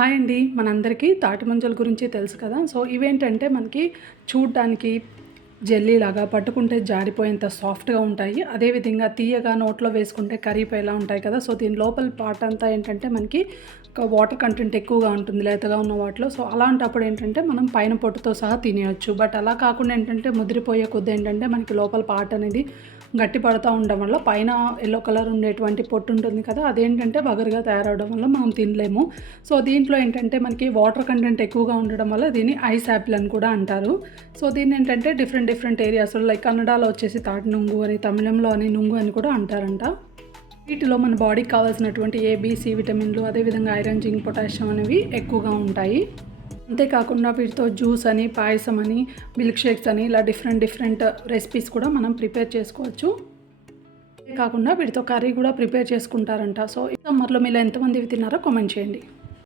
Hi అండి. మనందరికీ తాటి ముంజల గురించి తెలుసు కదా. సో ఇవేంటంటే మనకి చూడ్డానికి జెల్లీలాగా పట్టుకుంటే జారిపోయేంత సాఫ్ట్‌గా ఉంటాయి. అదేవిధంగా తీయగా నోట్లో వేసుకుంటే కరిగిపోయేలా ఉంటాయి కదా. సో దీని లోపల పార్ట్ అంతా ఏంటంటే మనకి ఒక వాటర్ కంటెంట్ ఎక్కువగా ఉంటుంది లేతగా ఉన్న వాటిలో. సో అలాంటప్పుడు ఏంటంటే మనం పైన పొట్టుతో సహా తినేయొచ్చు. బట్ అలా కాకుండా ఏంటంటే ముదిరిపోయే కొద్దీ ఏంటంటే మనకి లోపల పార్ట్ అనేది గట్టి పడతా ఉండడం వల్ల పైన యెల్లో కలర్ ఉండేటువంటి పొట్టు ఉంటుంది కదా, అదేంటంటే వగరుగా తయారవడం వల్ల మనం తినలేము. సో దీంట్లో ఏంటంటే మనకి వాటర్ కంటెంట్ ఎక్కువగా ఉండడం వల్ల దీన్ని ఐస్ యాపిల్ అని కూడా అంటారు. సో దీన్ని ఏంటంటే డిఫరెంట్ ఏరియాస్లో లైక్ కన్నడలో వచ్చేసి తాటి నుంగు అని, తమిళంలో అని నుంగు అని కూడా అంటారంట. వీటిలో మన బాడీకి కావాల్సినటువంటి ఏ, బి, సి విటమిన్లు, అదేవిధంగా ఐరన్, జింక్, పొటాషియం అనేవి ఎక్కువగా ఉంటాయి. అంతేకాకుండా వీటితో జ్యూస్ అని, పాయసం అని, మిల్క్ షేక్స్ అని ఇలా డిఫరెంట్ రెసిపీస్ కూడా మనం ప్రిపేర్ చేసుకోవచ్చు. అంతేకాకుండా వీటితో కర్రీ కూడా ప్రిపేర్ చేసుకుంటారంట. సో ఈ సమ్మర్లో మీలో ఎంతమంది ఇవి తిన్నారో కామెంట్ చేయండి.